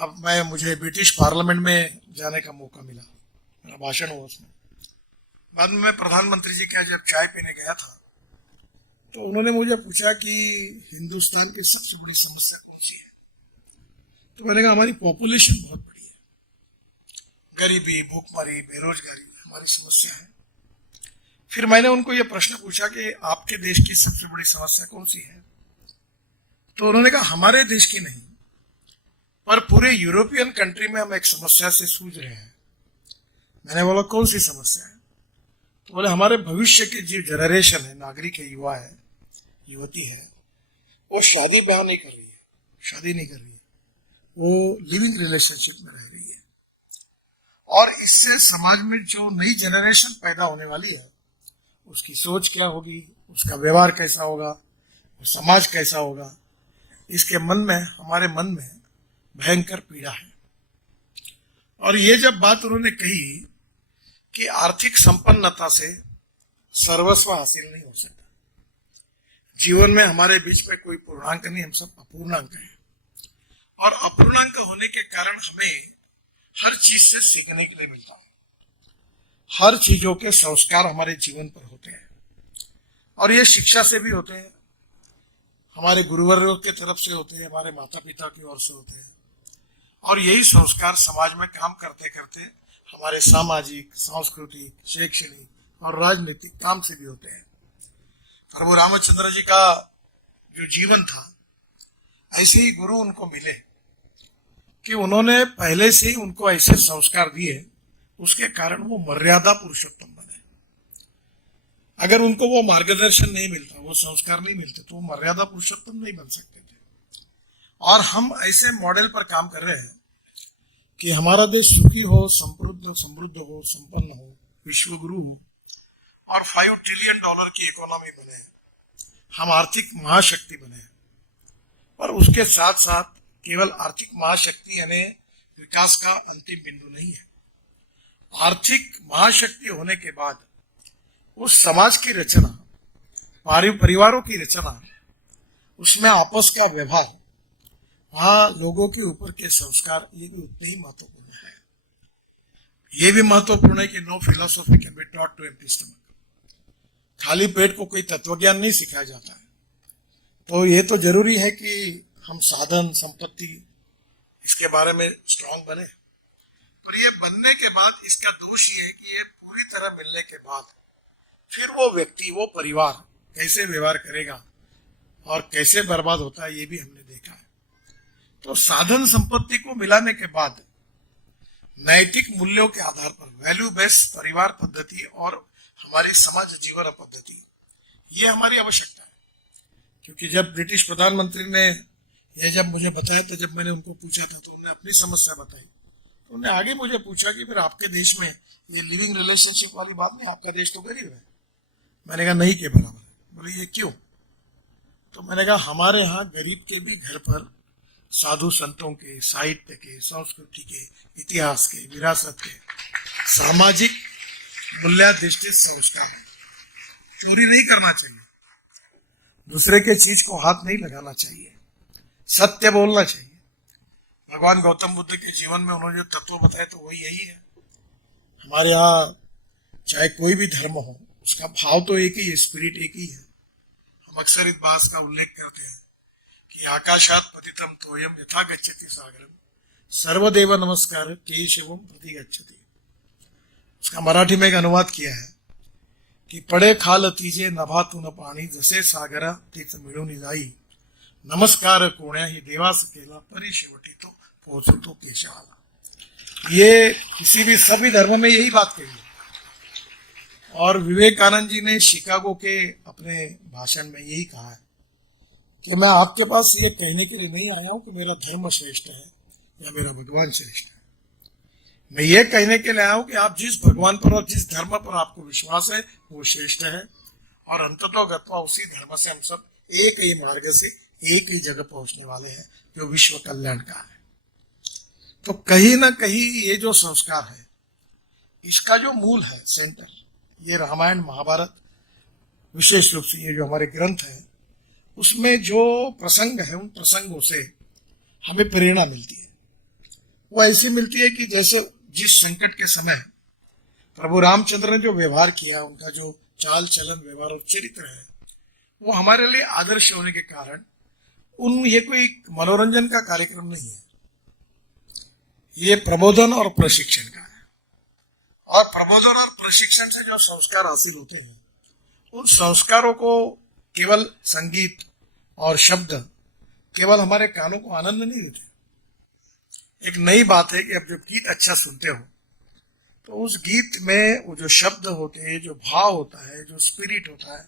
अब मुझे British parliament में जाने का मौका मिला, मेरा भाषण हुआ उसमें। बाद में मैं प्रधानमंत्री जी के यहाँ जब चाय पीने गया था तो उन्होंने मुझे पूछा कि हिंदुस्तान की सबसे बड़ी समस्या कौन सी है। तो मैंने कहा हमारी पॉपुलेशन बहुत बड़ी है, गरीबी, भूखमरी, बेरोजगारी हमारी समस्या है। फिर मैंने उनको ये प्रश्न पूछा कि आपके देश की सबसे बड़ी समस्या कौन सी है। तो उन्होंने कहा हमारे देश की नहीं, पर पूरे यूरोपियन कंट्री में हम एक समस्या से जूझ रहे हैं। मैंने बोला कौन सी समस्या है। तो बोले हमारे भविष्य की जो जनरेशन है, नागरिक है, युवा है, युवती है, वो शादी ब्याह नहीं कर रही है, शादी नहीं कर रही है, वो लिविंग रिलेशनशिप में रह रही है। और इससे समाज में जो नई जनरेशन पैदा होने वाली है उसकी सोच क्या होगी, उसका व्यवहार कैसा होगा, वो समाज कैसा होगा, इसके मन में, हमारे मन में भयंकर पीड़ा है। और ये जब बात उन्होंने कही कि आर्थिक संपन्नता से सर्वस्व हासिल नहीं हो सकता, जीवन में हमारे बीच में कोई पूर्णांक नहीं, हम सब अपूर्णांक हैं। और अपूर्णांक होने के कारण हमें हर चीज से सीखने के लिए मिलता है, हर चीजों के संस्कार हमारे जीवन पर होते हैं और ये शिक्षा से भी होते हैं, हमारे गुरुवर्यों की तरफ से होते हैं, हमारे माता पिता की ओर से होते हैं। और यही संस्कार समाज में काम करते करते हमारे सामाजिक, सांस्कृतिक, शैक्षणिक और राजनीतिक काम से भी होते हैं। प्रभु रामचंद्र जी का जो जीवन था, ऐसे ही गुरु उनको मिले कि उन्होंने पहले से ही उनको ऐसे संस्कार दिए, उसके कारण वो मर्यादा पुरुषोत्तम बने। अगर उनको वो मार्गदर्शन नहीं मिलता, वो संस्कार नहीं मिलते, तो वो मर्यादा पुरुषोत्तम नहीं बन सकते थे। और हम ऐसे मॉडल पर काम कर रहे हैं कि हमारा देश सुखी हो, समृद्ध हो, संपन्न हो, विश्व गुरु हो और $5 ट्रिलियन की इकोनॉमी बने, हम आर्थिक महाशक्ति बने। पर उसके साथ साथ केवल आर्थिक महाशक्ति यानी विकास का अंतिम बिंदु नहीं है। आर्थिक महाशक्ति होने के बाद उस समाज की रचना, परिवारों की रचना, उसमें आपस का व्यवहार, वहां लोगों के ऊपर के संस्कार, ये भी उतने ही महत्वपूर्ण है। ये भी महत्वपूर्ण है कि no philosophy can be taught to empty stomach. खाली पेट को कोई तत्वज्ञान नहीं सिखाया जाता है। तो ये तो जरूरी है कि हम साधन संपत्ति इसके बारे में स्ट्रांग बने, पर ये बनने के बाद इसका दोष ये है कि ये पूरी तरह मिलने के बाद फिर वो व्यक्ति, वो परिवार कैसे व्यवहार करेगा और कैसे बर्बाद होता है, ये भी हमने देखा है। तो साधन संपत्ति को मिलाने के बाद नैतिक मूल्यों के आधार पर वैल्यू बेस्ड परिवार पद्धति और हमारी समाज जीवन पद्धति, ये हमारी आवश्यकता है। क्योंकि जब ब्रिटिश प्रधानमंत्री ने यह जब मुझे बताया था, जब मैंने उनको पूछा था तो उन्होंने अपनी समस्या बताई, तो उन्होंने आगे मुझे पूछा कि फिर आपके देश में ये लिविंग रिलेशनशिप वाली बात नहीं, आपका देश तो गरीब है। मैंने कहा नहीं के बराबर है। बोले ये क्यों? तो मैंने कहा हमारे यहाँ गरीब के भी घर पर साधु संतों के, साहित्य के, संस्कृति के, इतिहास के, विरासत के, सामाजिक मूल्याधिष्ठित संस्कार है। चोरी नहीं करना चाहिए, दूसरे के चीज को हाथ नहीं लगाना चाहिए, सत्य बोलना चाहिए। भगवान गौतम बुद्ध के जीवन में उन्होंने जो तत्व बताए तो वही यही है। हमारे यहाँ चाहे कोई भी धर्म हो, उसका भाव तो एक ही है, स्पिरिट एक ही है। हम अक्सर इस बात का उल्लेख करते हैं कि आकाशात पतितम तोयम यथा गच्छति सागरम सर्वदेव नमस्कार केशवम प्रति गच्छति। उसका मराठी में एक अनुवाद किया है कि पडे खाल तीजे नभातून पाणी जसे सागरा तेच मिळून जाई नमस्कार कोण्याही देवास केला परी शेवटी तो पोहोचतो केशवाला। ये किसी भी सभी धर्म में यही बात कही है। और विवेकानंद जी ने शिकागो के अपने भाषण में यही कहा है कि मैं आपके पास ये कहने के लिए नहीं आया हूं कि मेरा धर्म श्रेष्ठ है या मेरा भगवान श्रेष्ठ है। मैं ये कहने के लिए आया हूं कि आप जिस भगवान पर और जिस धर्म पर आपको विश्वास है वो श्रेष्ठ है, और अंततोगत्वा उसी धर्म से हम सब एक ही मार्ग से एक ही जगह पहुंचने वाले हैं, जो विश्व कल्याण का है। तो कहीं ना कहीं ये जो संस्कार है, इसका जो मूल है, सेंटर, ये रामायण महाभारत, विशेष रूप से ये जो हमारे ग्रंथ है, उसमें जो प्रसंग है, उन प्रसंगों से हमें प्रेरणा मिलती है। वो ऐसी मिलती है कि जैसे जिस संकट के समय प्रभु रामचंद्र ने जो व्यवहार किया, उनका जो चाल चलन व्यवहार और चरित्र है, वो हमारे लिए आदर्श होने के कारण ये कोई मनोरंजन का कार्यक्रम नहीं है, ये प्रबोधन और प्रशिक्षण का है। और प्रबोधन और प्रशिक्षण से जो संस्कार हासिल होते हैं, उन संस्कारों को केवल संगीत और शब्द केवल हमारे कानों को आनंद नहीं देते। एक नई बात है कि अब जब गीत अच्छा सुनते हो तो उस गीत में वो जो शब्द होते हैं, जो भाव होता है, जो स्पिरिट होता है,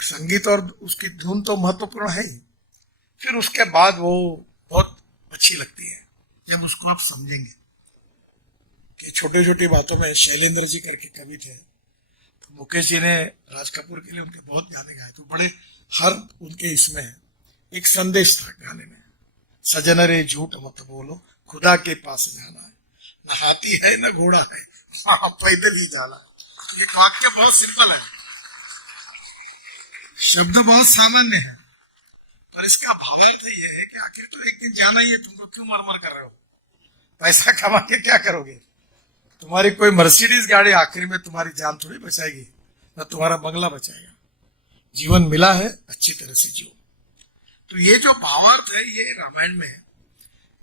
संगीत और उसकी धुन तो महत्वपूर्ण है ही, फिर उसके बाद वो बहुत अच्छी लगती है जब उसको आप समझेंगे। कि छोटी छोटी बातों में शैलेंद्र जी करके कवि थे, तो मुकेश जी ने राज कपूर के लिए उनके बहुत गाने गाए, तो बड़े हर उनके इसमें एक संदेश था गाने में, सजन रे झूठ मत बोलो खुदा के पास जाना है, न हाथी है न घोड़ा है, हाँ पैदल ही जाना है। ये वाक्य बहुत सिंपल है, शब्द बहुत सामान्य है, पर इसका भावार्थ ये है कि आखिर तो एक दिन जाना ही है, तुमको क्यों मरमर कर रहे हो, पैसा कमा के क्या करोगे, तुम्हारी कोई मर्सिडीज गाड़ी आखिर में तुम्हारी जान थोड़ी बचाएगी, न तुम्हारा बंगला बचाएगा। जीवन मिला है, अच्छी तरह से जियो। तो ये जो भावार्थ है ये रामायण में,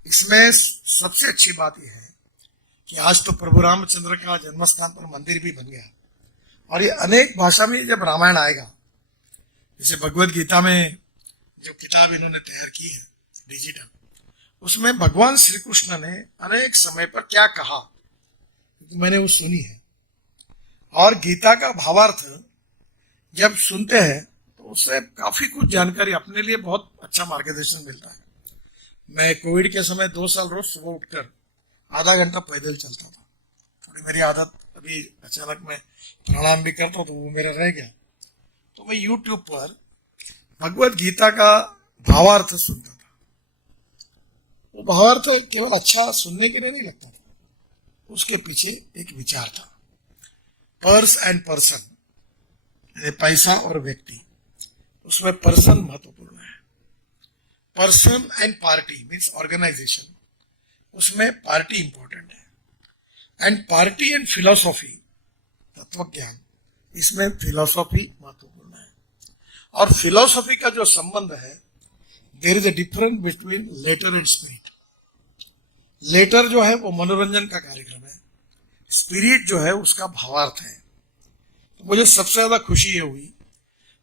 इसमें सबसे अच्छी बात यह है कि आज तो प्रभु रामचंद्र का जन्मस्थान पर मंदिर भी बन गया, और ये अनेक भाषा में जब रामायण आएगा, जैसे भगवत गीता में जो किताब इन्होंने तैयार की है डिजिटल, उसमें भगवान श्री कृष्ण ने अनेक समय पर क्या कहा, क्योंकि मैंने वो सुनी है, और गीता का भावार्थ जब सुनते हैं तो उससे काफी कुछ जानकारी, अपने लिए बहुत अच्छा मार्गदर्शन मिलता है। मैं कोविड के समय 2 साल रोज सुबह उठकर आधा घंटा पैदल चलता था, थोड़ी मेरी आदत अभी अचानक मैं प्राणायाम भी करता हूँ तो वो मेरा रह गया, तो मैं यूट्यूब पर भगवत गीता का भावार्थ सुनता था। वो भावार्थ केवल अच्छा सुनने के लिए नहीं लगता था, उसके पीछे एक विचार था। पर्स एंड पर्सन, पैसा और व्यक्ति, उसमें पर्सन महत्वपूर्ण है। Person and party means organisation, उसमें पार्टी इंपॉर्टेंट है। एंड पार्टी एंड फिलोसॉफी, तत्व ज्ञान, इसमें फिलोसॉफी महत्वपूर्ण है। और फिलोसॉफी का जो संबंध है, there is a difference between letter and spirit. Letter जो है वो मनोरंजन का कार्यक्रम है, स्पिरिट जो है उसका भावार्थ है। तो मुझे सबसे ज्यादा खुशी ये हुई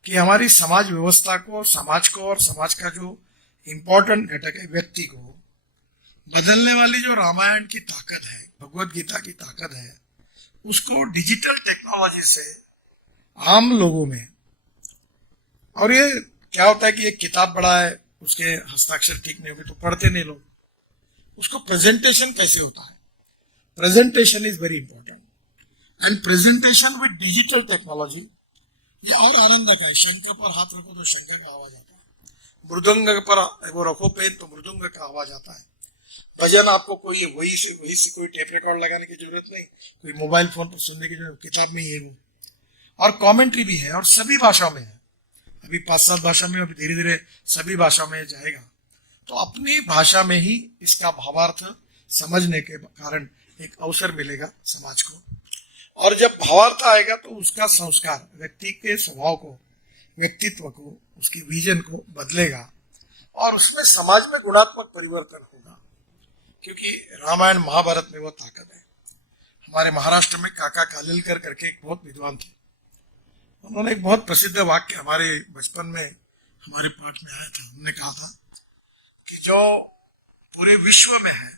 कि हमारी समाज व्यवस्था को, समाज को और समाज का जो इंपॉर्टेंट घटक है व्यक्ति को बदलने वाली जो रामायण की ताकत है, भगवत गीता की ताकत है, उसको डिजिटल टेक्नोलॉजी से आम लोगों में, और ये क्या होता है कि एक किताब बड़ा है, उसके हस्ताक्षर ठीक नहीं होंगे तो पढ़ते नहीं लोग, उसको प्रेजेंटेशन कैसे होता है, presentation is very important. And presentation with digital technology ये और आनंदक है। शंख पर हाथ रखो तो शंख का आवाज आता है, मृदंग पर वो रखो पेन तो मृदंग का आवाज आता है। भजन आपको कोई वही से कोई टेप रिकॉर्ड लगाने की जरूरत नहीं, कोई मोबाइल फोन पर सुनने की जरूरत, किताब में ही है वो। और कमेंट्री भी है और सभी भाषाओं में है, अभी 5-7 भाषा में, अभी धीरे धीरे सभी भाषाओं में जाएगा। तो अपनी भाषा में ही इसका भावार्थ समझने के कारण एक अवसर मिलेगा समाज को, और जब भावार्थ आएगा तो उसका संस्कार व्यक्ति के स्वभाव को, व्यक्तित्व को, उसकी विजन को बदलेगा, और उसमें समाज में गुणात्मक परिवर्तन होगा। क्योंकि रामायण महाभारत में वो ताकत है। हमारे महाराष्ट्र में काका कालेलकर करके एक बहुत विद्वान थे, उन्होंने एक बहुत प्रसिद्ध वाक्य हमारे बचपन में हमारे पाठ में आया था। उन्होंने कहा था कि जो पूरे विश्व में है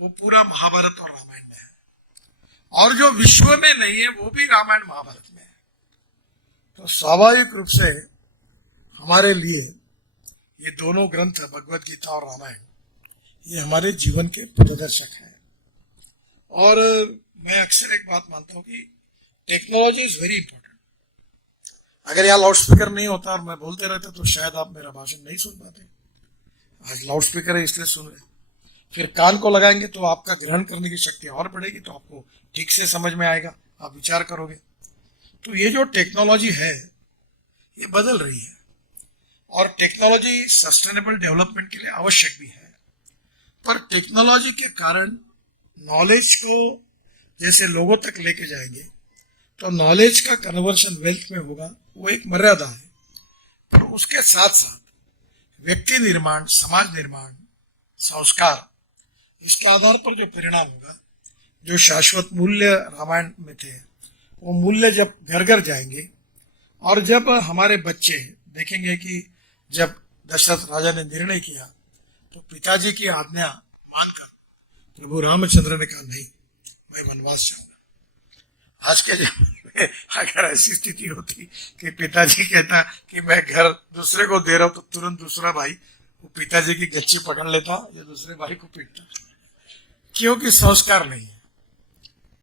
वो पूरा महाभारत और रामायण में है, और जो विश्व में नहीं है वो भी रामायण महाभारत में है। तो स्वाभाविक रूप से हमारे लिए ये दोनों ग्रंथ, भगवत गीता और रामायण, ये हमारे जीवन के पथदर्शक हैं। और मैं अक्सर एक बात मानता हूं कि टेक्नोलॉजी इज वेरी इंपॉर्टेंट। अगर यहाँ लाउड स्पीकर नहीं होता और मैं बोलते रहता तो शायद आप मेरा भाषण नहीं सुन पाते। आज लाउड स्पीकर है इसलिए सुन रहे, फिर कान को लगाएंगे तो आपका ग्रहण करने की शक्ति और बढ़ेगी, तो आपको ठीक से समझ में आएगा, आप विचार करोगे। तो ये जो टेक्नोलॉजी है ये बदल रही है, और टेक्नोलॉजी सस्टेनेबल डेवलपमेंट के लिए आवश्यक भी है। पर टेक्नोलॉजी के कारण नॉलेज को जैसे लोगों तक लेके जाएंगे तो नॉलेज का कन्वर्शन वेल्थ में होगा, वो एक मर्यादा है। पर उसके साथ साथ व्यक्ति निर्माण, समाज निर्माण, संस्कार, इसके आधार पर जो परिणाम होगा, जो शाश्वत मूल्य रामायण में थे, वो मूल्य जब घर घर जाएंगे और जब हमारे बच्चे देखेंगे कि जब दशरथ राजा ने निर्णय किया तो पिताजी की आज्ञा मानकर प्रभु रामचंद्र ने कहा नहीं, मैं वनवास जाऊंगा। आज के जमाने में अगर ऐसी स्थिति होती कि पिताजी कहता कि मैं घर दूसरे को दे रहा हूं, तो तुरंत दूसरा भाई वो पिताजी की गच्ची पकड़ लेता या दूसरे भाई को पीटता, क्योंकि संस्कार नहीं है।